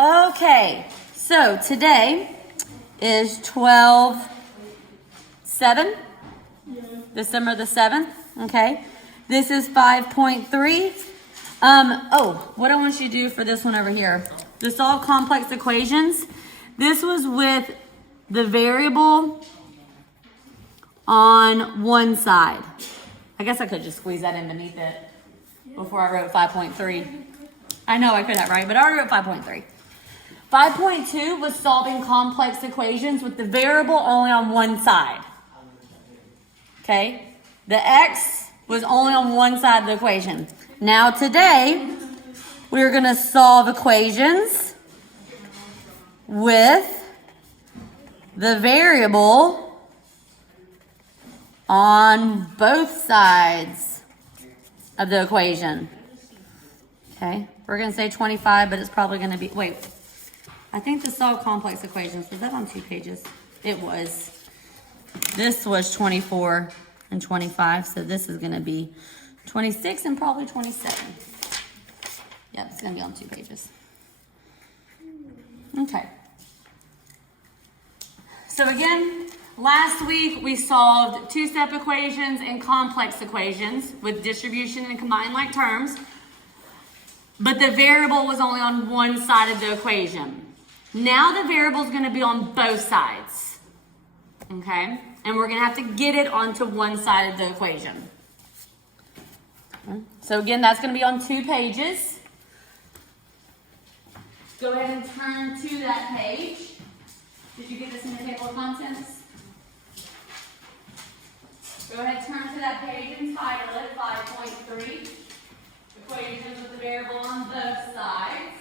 Okay, so today is 12/7, December the 7th, okay? This is 5.3. What I want you to do for this one over here, to solve complex equations, this was with the variable on one side. I guess I could just squeeze that in beneath it before I wrote 5.3. I know I could have, right? But I already wrote 5.3. 5.2 was solving complex equations with the variable only on one side. Okay? The x was only on one side of the equation. Now today, we're going to solve equations with the variable on both sides of the equation. Okay? We're going to say 25, but it's probably going to be, wait. I think to solve complex equations, was that on 2 pages? It was. This was 24 and 25, so this is going to be 26 and probably 27. Yep, it's going to be on 2 pages. Okay. So again, last week we solved two-step equations and complex equations with distribution and combined like terms, but the variable was only on one side of the equation. Now the variable is going to be on both sides, okay? And we're going to have to get it onto one side of the equation. So again, that's going to be on 2 pages. Go ahead and turn to that page. Did you get this in the table of contents? Go ahead, turn to that page and title it 5.3. Equations with the variable on both sides.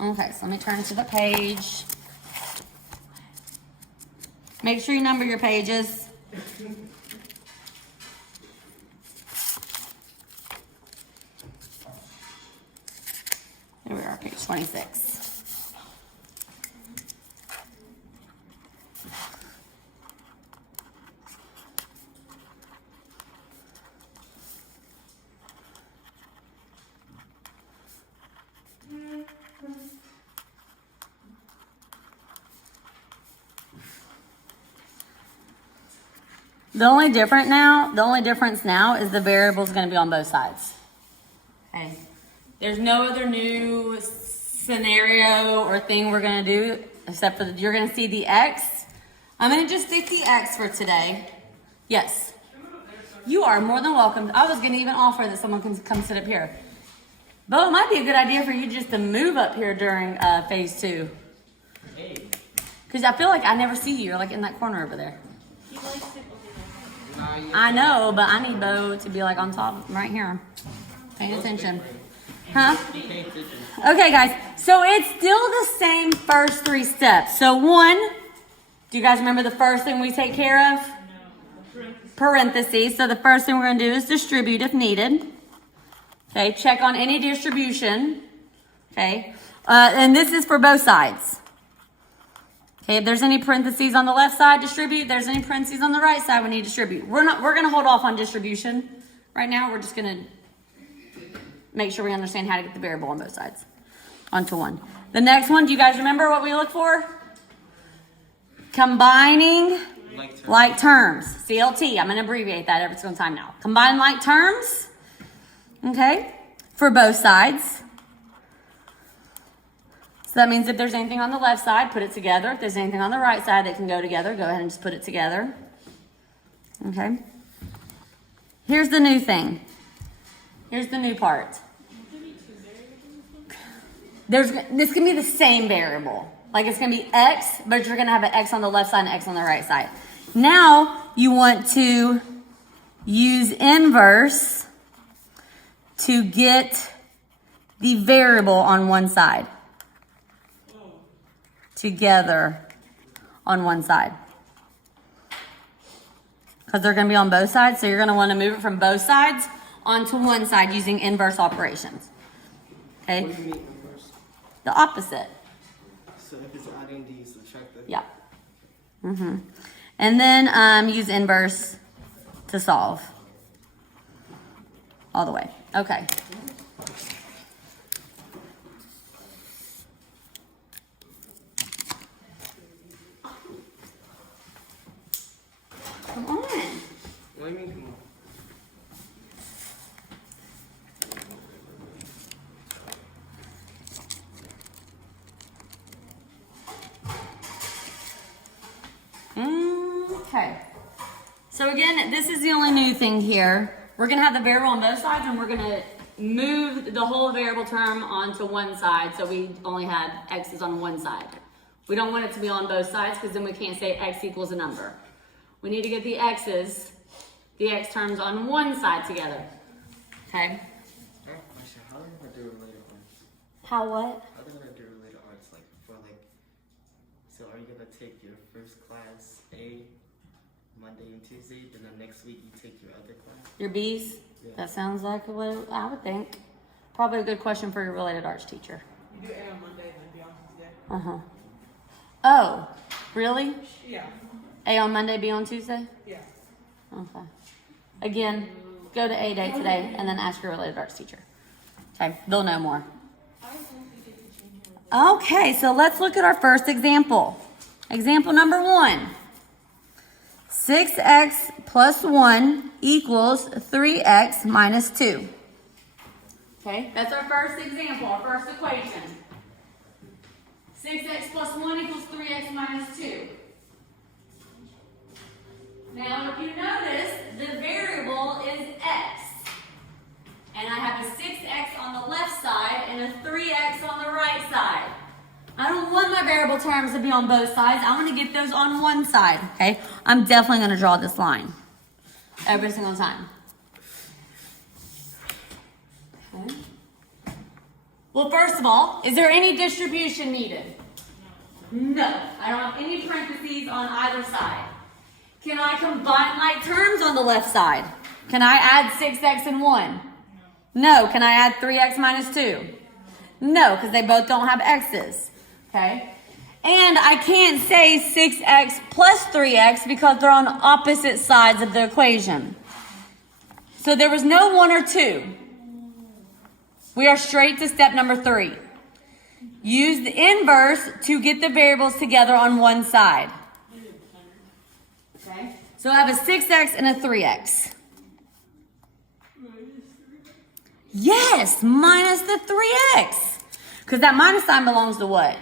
Okay, so let me turn to the page. Make sure you number your pages. Here we are, page 26. The only difference now is the variable is going to be on both sides. Okay. There's no other new scenario or thing we're going to do except for you're going to see the x. I'm going to just stick the x for today. Yes. You are more than welcome. I was going to even offer that someone can come sit up here. But it might be a good idea for you just to move up here during phase 2. Because I feel like I never see you. You're like in that corner over there. I know, but I need Bo to be like on top right here. Paying attention. Huh? Okay, guys. So it's still the same first 3 steps. So 1, do you guys remember the first thing we take care of? Parentheses. So the first thing we're going to do is distribute if needed. Okay, check on any distribution. Okay, and this is for both sides. Okay, if there's any parentheses on the left side, distribute. If there's any parentheses on the right side, we need to distribute. We're going to hold off on distribution right now. We're just going to make sure we understand how to get the variable on both sides onto 1. The next one, do you guys remember what we look for? Combining like terms. CLT. I'm going to abbreviate that every single time now. Combine like terms. Okay, for both sides. So that means if there's anything on the left side, put it together. If there's anything on the right side that can go together, go ahead and just put it together. Okay. Here's the new thing. Here's the new part. This can be the same variable. Like it's going to be x, but you're going to have an x on the left side and x on the right side. Now you want to use inverse to get the variable on one side. Together on one side. Because they're going to be on both sides, so you're going to want to move it from both sides onto one side using inverse operations. Okay? What do you mean inverse? The opposite. So if it's adding, do you subtract the? Yeah. And then use inverse to solve. All the way. Okay. Come on. What do you mean, come on? Okay. So again, this is the only new thing here. We're gonna have the variable on both sides and we're gonna move the whole variable term onto one side so we only had x's on one side. We don't want it to be on both sides because then we can't say x equals a number. We need to get the x's, the x terms on one side together. Okay? I have a question. How are you gonna do related arts? How what? How are you gonna do related arts? Like for like, so are you gonna take your first class A Monday and Tuesday, then the next week you take your other class? Your B's? Yeah. That sounds like what I would think. Probably a good question for your related arts teacher. You do A on Monday and then B on Tuesday. Uh-huh. Oh, really? Yeah. A on Monday, B on Tuesday? Yeah. Okay. Again, go to A day today and then ask your related arts teacher. Okay, they'll know more. Okay, so let's look at our first example. Example number 1. 6x plus 1 equals 3x minus 2. Okay, that's our first example, our first equation. 6x plus 1 equals 3x minus 2. Now, if you notice, the variable is x. And I have a 6x on the left side and a 3x on the right side. I don't want my variable terms to be on both sides. I want to get those on one side, okay? I'm definitely going to draw this line every single time. Okay. Well, first of all, is there any distribution needed? No. I don't have any parentheses on either side. Can I combine like terms on the left side? Can I add 6x and 1? No. Can I add 3x minus 2? No, because they both don't have x's. Okay? And I can't say 6x plus 3x because they're on opposite sides of the equation. So there was no 1 or 2. We are straight to step number 3. Use the inverse to get the variables together on one side. Okay? So I have a 6x and a 3x. Yes, minus the 3x. Because that minus sign belongs to what?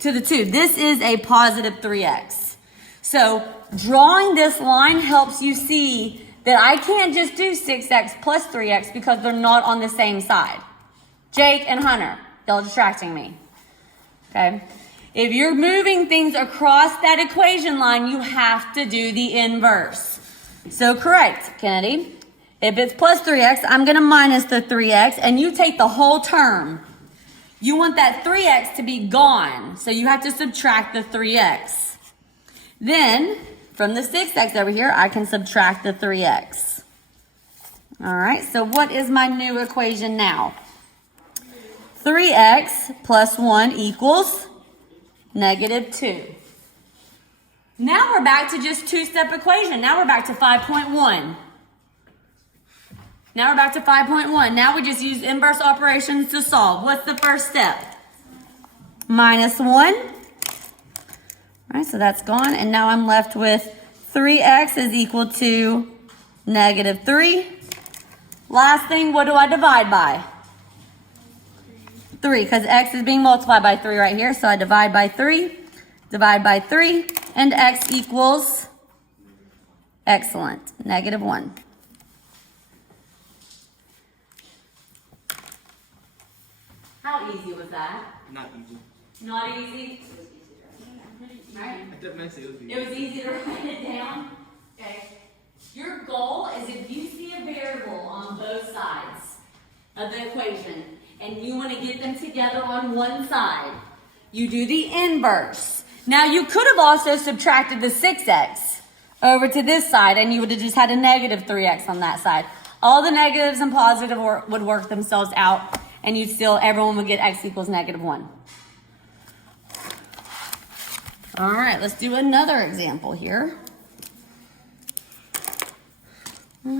To the 2. This is a positive 3x. So drawing this line helps you see that I can't just do 6x plus 3x because they're not on the same side. Jake and Hunter, y'all distracting me. Okay? If you're moving things across that equation line, you have to do the inverse. So correct, Kennedy. If it's plus 3x, I'm going to minus the 3x, and you take the whole term. You want that 3x to be gone, so you have to subtract the 3x. Then, from the 6x over here, I can subtract the 3x. All right, so what is my new equation now? 3x plus 1 equals negative 2. Now we're back to just two-step equation. Now we're back to 5.1. Now we're back to 5.1. Now we just use inverse operations to solve. What's the first step? Minus 1. All right, so that's gone. And now I'm left with 3x is equal to negative 3. Last thing, what do I divide by? 3, because x is being multiplied by 3 right here. So I divide by 3, and x equals, excellent, negative 1. How easy was that? Not easy. Not easy? Right? I didn't mention it was easy. It was easy to write it down. Okay. Your goal is if you see a variable on both sides of the equation and you want to get them together on one side, you do the inverse. Now you could have also subtracted the 6x over to this side and you would have just had a negative 3x on that side. All the negatives and positive would work themselves out and everyone would get x equals negative 1. All right, let's do another example here. Do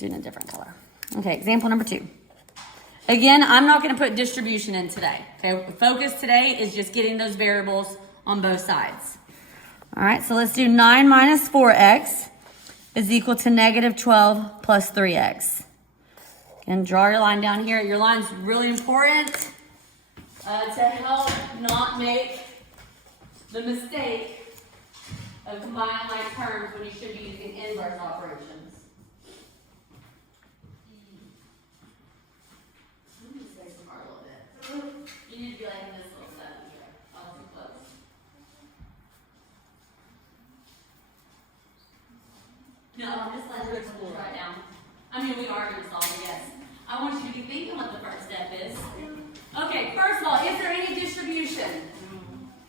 in a different color. Okay, example number 2. Again, I'm not going to put distribution in today. Okay, focus today is just getting those variables on both sides. All right, so let's do 9 minus 4x is equal to negative 12 plus 3x. And draw your line down here. Your line's really important to help not make the mistake of combining like terms when you should be using inverse operations. You need to be like in this little seven here. Oh, too close. No, I'm just letting you explore right now. I mean, we are going to solve it, yes. I want you to be thinking what the first step is. Okay, first of all, is there any distribution?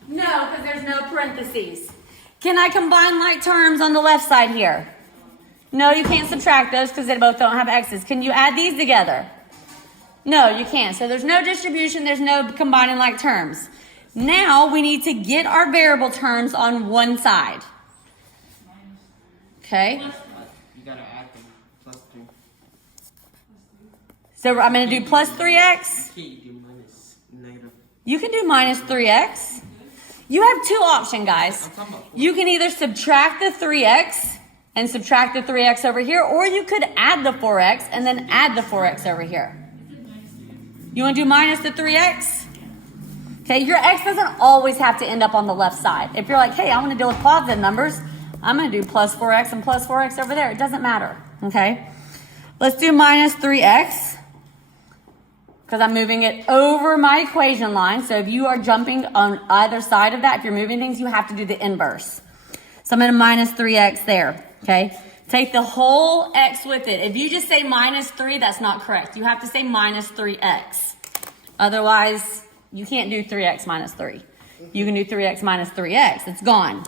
No, because there's no parentheses. Can I combine like terms on the left side here? No, you can't subtract those because they both don't have x's. Can you add these together? No, you can't. So there's no distribution, there's no combining like terms. Now we need to get our variable terms on one side. Okay? You gotta add them. Plus 3. So I'm going to do plus 3x. Can't you do minus negative? You can do minus 3x. You have two options, guys. I'm talking about 4. You can either subtract the 3x and subtract the 3x over here, or you could add the 4x and then add the 4x over here. You want to do minus the 3x? Okay, your x doesn't always have to end up on the left side. If you're like, hey, I want to deal with positive numbers, I'm going to do plus 4x and plus 4x over there. It doesn't matter, okay? Let's do minus 3x because I'm moving it over my equation line. So if you are jumping on either side of that, if you're moving things, you have to do the inverse. So I'm going to minus 3x there, okay? Take the whole x with it. If you just say minus 3, that's not correct. You have to say minus 3x. Otherwise, you can't do 3x minus 3. You can do 3x minus 3x. It's gone.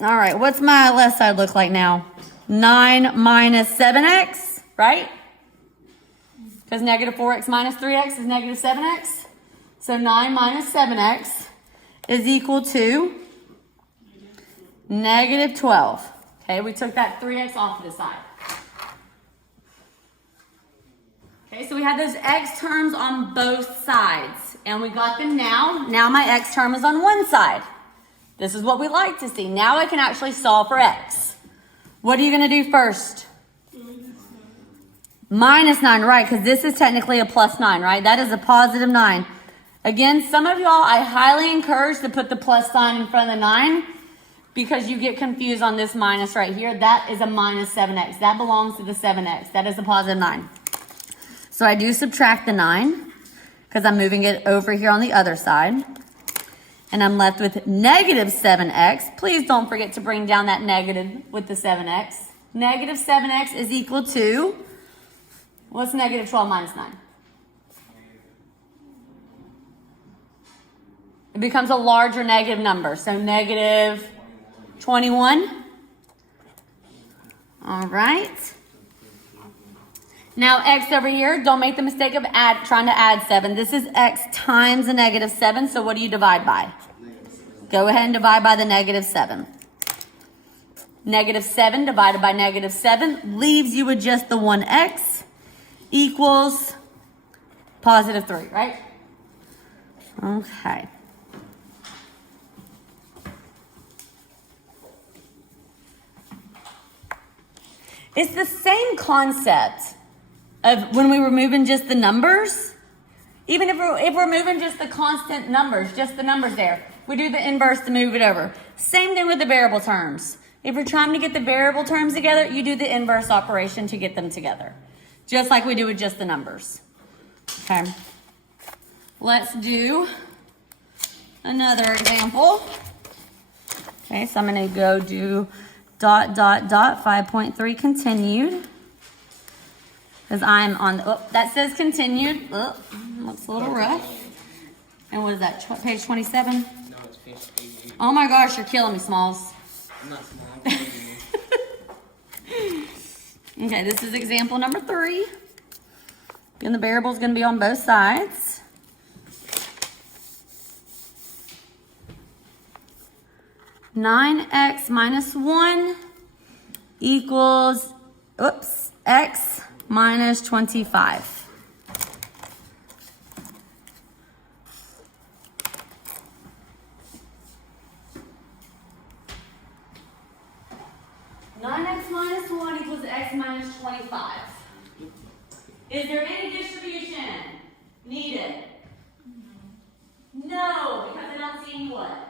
All right, what's my left side look like now? 9 minus 7x, right? Because negative 4x minus 3x is negative 7x. So 9 minus 7x is equal to negative 12. Okay, we took that 3x off to the side. Okay, so we had those x terms on both sides. And we got them now. Now my x term is on one side. This is what we like to see. Now I can actually solve for x. What are you going to do first? Minus 9, right? Because this is technically a plus 9, right? That is a positive 9. Again, some of y'all, I highly encourage to put the plus sign in front of the 9 because you get confused on this minus right here. That is a minus 7x. That belongs to the 7x. That is a positive 9. So I do subtract the 9 because I'm moving it over here on the other side. And I'm left with negative 7x. Please don't forget to bring down that negative with the 7x. Negative 7x is equal to, what's negative 12 minus 9? It becomes a larger negative number. So negative 21. All right. Now x over here, don't make the mistake of trying to add 7. This is x times a negative 7. So what do you divide by? Go ahead and divide by the negative 7. Negative 7 divided by negative 7 leaves you with just the 1x equals positive 3, right? Okay. It's the same concept of when we were moving just the numbers. Even if we're moving just the constant numbers, just the numbers there, we do the inverse to move it over. Same thing with the variable terms. If you're trying to get the variable terms together, you do the inverse operation to get them together. Just like we do with just the numbers. Okay. Let's do another example. Okay, so I'm going to go do ... 5.3 continued. Because I'm on the, that says continued. Looks a little rough. And what is that, page 27? No, it's page 88. Oh my gosh, you're killing me, Smalls. I'm not small. I'm killing you. Okay, this is example number 3. And the variable is going to be on both sides. 9x minus 1 equals, x minus 25. X minus 1 equals x minus 25. Is there any distribution needed? No, because I don't see any what?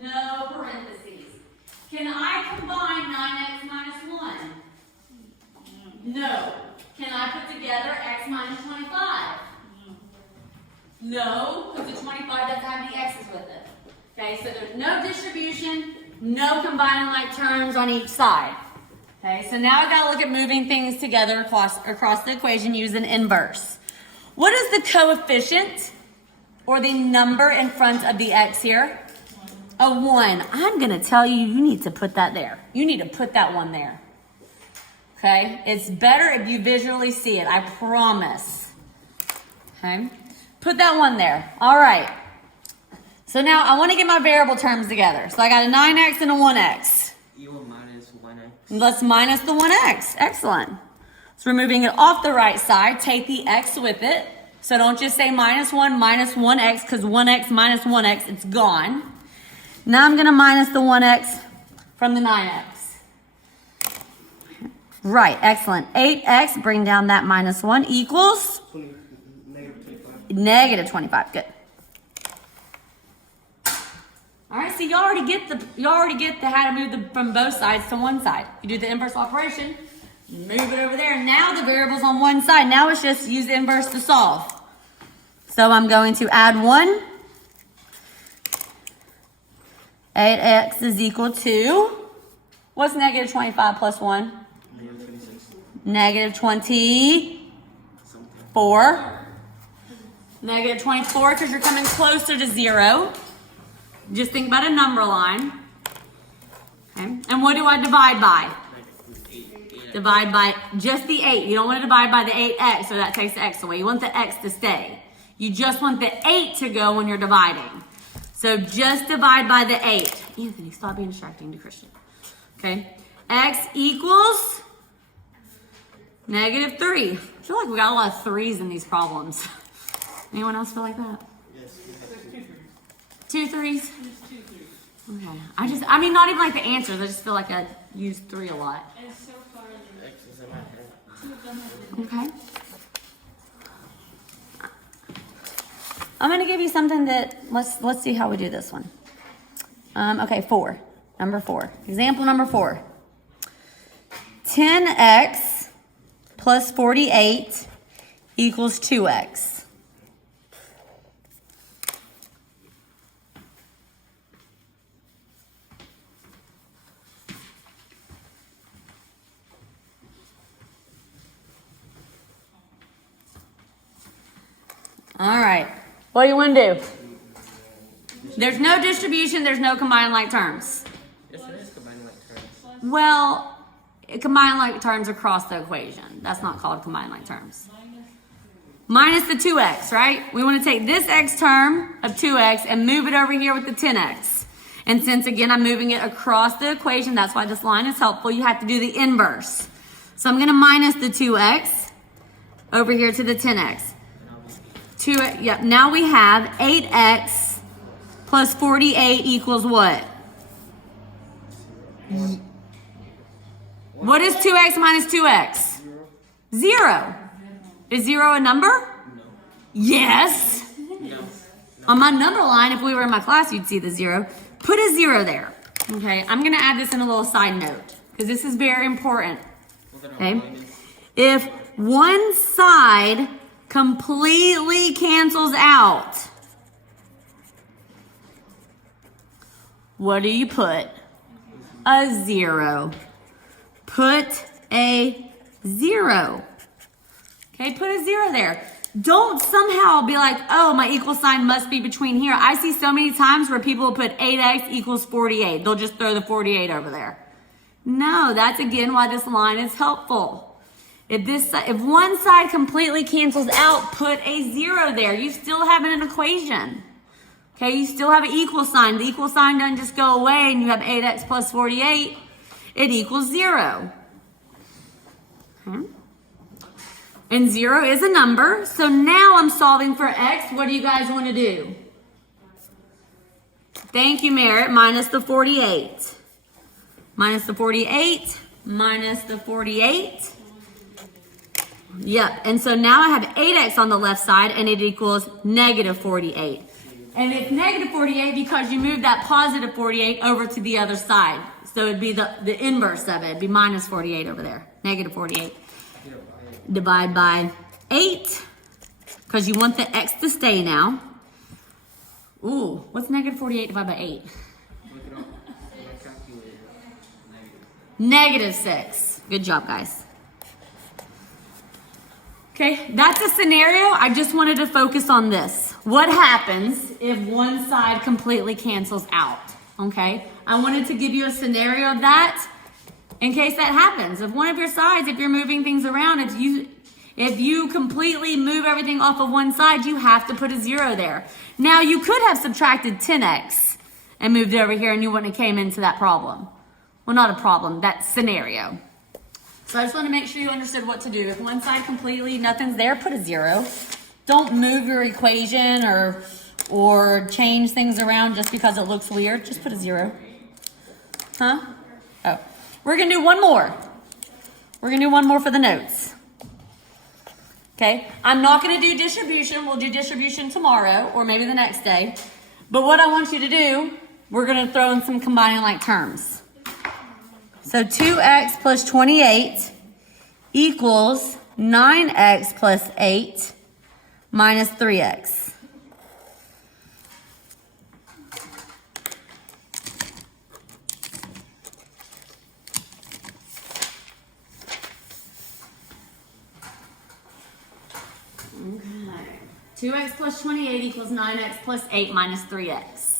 No parentheses. Can I combine 9x minus 1? No. Can I put together x minus 25? No, because the 25 doesn't have the x's with it. Okay, so there's no distribution, no combining like terms on each side. Okay, so now I've got to look at moving things together across the equation using inverse. What is the coefficient or the number in front of the x here? A 1. I'm going to tell you, you need to put that there. You need to put that one there. Okay, it's better if you visually see it, I promise. Okay, put that one there. All right. So now I want to get my variable terms together. So I got a 9x and a 1x. You will minus 1x. Let's minus the 1x. Excellent. So we're moving it off the right side. Take the x with it. So don't just say minus 1 minus 1x, because 1x minus 1x, it's gone. Now I'm going to minus the 1x from the 9x. Right, excellent. 8x, bring down that minus 1, equals? Negative 25. Good. All right, so you already get the how to move from both sides to one side. You do the inverse operation, move it over there. Now the variable's on one side. Now it's just use the inverse to solve. So I'm going to add 1. 8x is equal to, what's negative 25 plus 1? Negative 24. Negative 24, because you're coming closer to 0. Just think about a number line. Okay. And what do I divide by? Divide by just the 8. You don't want to divide by the 8x, so that takes the x away. You want the x to stay. You just want the 8 to go when you're dividing. So just divide by the 8. Anthony, stop being distracting to Christian. Okay. X equals negative 3. I feel like we got a lot of 3's in these problems. Anyone else feel like that? Yes. Two 3's? Okay. I mean, not even like the answers. I just feel like I use 3 a lot. And so far, X is in my head. Okay. I'm going to give you something that, let's see how we do this one. Okay, 4. Number 4. Example number 4. 10x plus 48 equals 2x. All right. What do you want to do? There's no distribution. There's no combined like terms. Yes, it is combining like terms. Well, combined like terms across the equation. That's not called combined like terms. Minus the 2x, right? We want to take this x term of 2x and move it over here with the 10x. And since, again, I'm moving it across the equation, that's why this line is helpful, you have to do the inverse. So I'm going to minus the 2x over here to the 10x. Yep, now we have 8x plus 48 equals what? What is 2x minus 2x? 0. Is 0 a number? No. Yes. No. On my number line, if we were in my class, you'd see the 0. Put a 0 there. Okay, I'm going to add this in a little side note because this is very important. Okay, if one side completely cancels out, what do you put? A 0. Put a 0. Okay, put a 0 there. Don't somehow be like, oh, my equal sign must be between here. I see so many times where people will put 8x equals 48. They'll just throw the 48 over there. No, that's again why this line is helpful. If one side completely cancels out, put a 0 there. You still have an equation. Okay, you still have an equal sign. The equal sign doesn't just go away and you have 8x plus 48. It equals 0. Okay. And 0 is a number. So now I'm solving for x. What do you guys want to do? Thank you, Merritt. Minus the 48. Minus the 48. Minus the 48. Yep. And so now I have 8x on the left side and it equals negative 48. And it's negative 48 because you moved that positive 48 over to the other side. So it'd be the inverse of it. It'd be minus 48 over there. Negative 48. Divide by 8 because you want the x to stay now. Ooh, what's negative 48 divided by 8? Negative 6. Good job, guys. Okay, that's a scenario. I just wanted to focus on this. What happens if one side completely cancels out? Okay, I wanted to give you a scenario of that in case that happens. If one of your sides, if you're moving things around, if you completely move everything off of one side, you have to put a 0 there. Now, you could have subtracted 10x and moved it over here and you wouldn't have came into that problem. Well, not a problem, that scenario. So I just want to make sure you understood what to do. If one side completely, nothing's there, put a 0. Don't move your equation or change things around just because it looks weird. Just put a 0. Huh? Oh. We're going to do one more. We're going to do one more for the notes. Okay? I'm not going to do distribution. We'll do distribution tomorrow or maybe the next day. But what I want you to do, we're going to throw in some combining like terms. So 2x plus 28 equals 9x plus 8 minus 3x. Okay. 2x plus 28 equals 9x plus 8 minus 3x.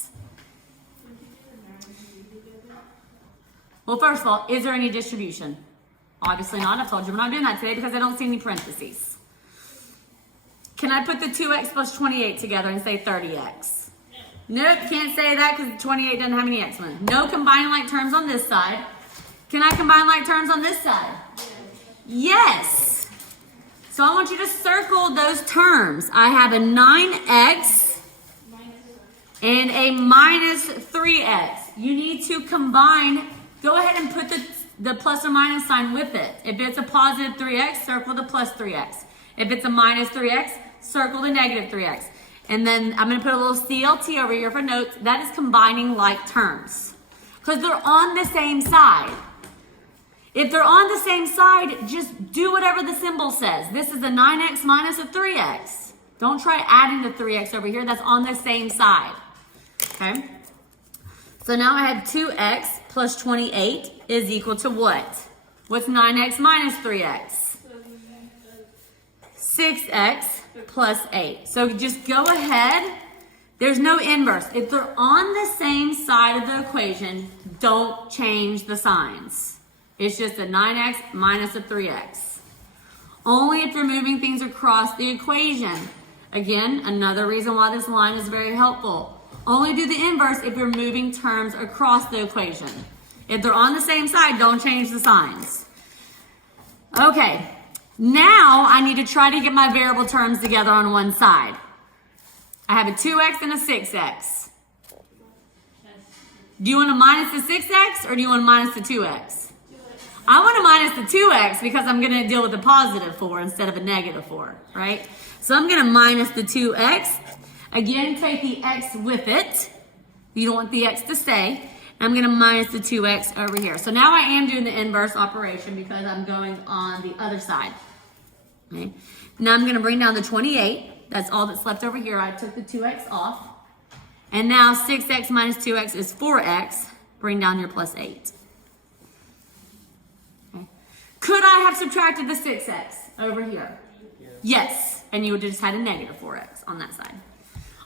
Well, first of all, is there any distribution? Obviously not. I've told you we're not doing that today because I don't see any parentheses. Can I put the 2x plus 28 together and say 30x? Nope, can't say that because 28 doesn't have any x in it. No combining like terms on this side. Can I combine like terms on this side? Yes. So I want you to circle those terms. I have a 9x and a minus 3x. You need to combine. Go ahead and put the plus or minus sign with it. If it's a positive 3x, circle the plus 3x. If it's a minus 3x, circle the negative 3x. And then I'm going to put a little CLT over here for notes. That is combining like terms because they're on the same side. If they're on the same side, just do whatever the symbol says. This is a 9x minus a 3x. Don't try adding the 3x over here. That's on the same side. Okay? So now I have 2x plus 28 is equal to what? What's 9x minus 3x? 6x plus 8. So just go ahead. There's no inverse. If they're on the same side of the equation, don't change the signs. It's just a 9x minus a 3x. Only if you're moving things across the equation. Again, another reason why this line is very helpful. Only do the inverse if you're moving terms across the equation. If they're on the same side, don't change the signs. Okay, now I need to try to get my variable terms together on one side. I have a 2x and a 6x. Do you want to minus the 6x or do you want to minus the 2x? I want to minus the 2x because I'm going to deal with a positive 4 instead of a negative 4, right? So I'm going to minus the 2x. Again, take the x with it. You don't want the x to stay. I'm going to minus the 2x over here. So now I am doing the inverse operation because I'm going on the other side. Okay. Now I'm going to bring down the 28. That's all that's left over here. I took the 2x off. And now 6x minus 2x is 4x. Bring down your plus 8. Okay. Could I have subtracted the 6x over here? Yes. And you would have just had a negative 4x on that side.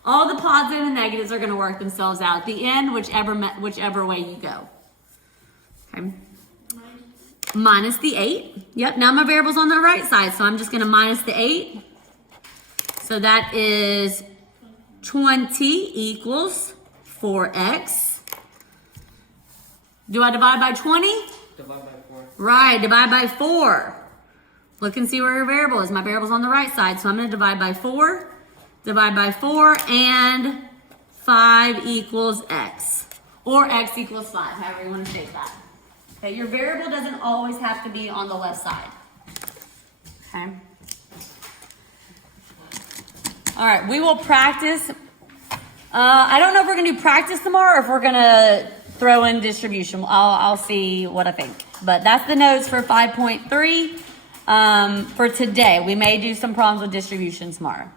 All the positive and negatives are going to work themselves out at the end, whichever way you go. Okay. Minus the 8. Yep, now my variable's on the right side, so I'm just going to minus the 8. So that is 20 equals 4x. Do I divide by 20? Divide by 4. Right, divide by 4. Look and see where your variable is. My variable's on the right side, so I'm going to divide by 4. Divide by 4, and 5 equals x. Or x equals 5, however you want to state that. Okay, your variable doesn't always have to be on the left side. Okay. All right, we will practice. I don't know if we're going to do practice tomorrow or if we're going to throw in distribution. I'll see what I think. But that's the notes for 5.3 for today. We may do some problems with distribution tomorrow.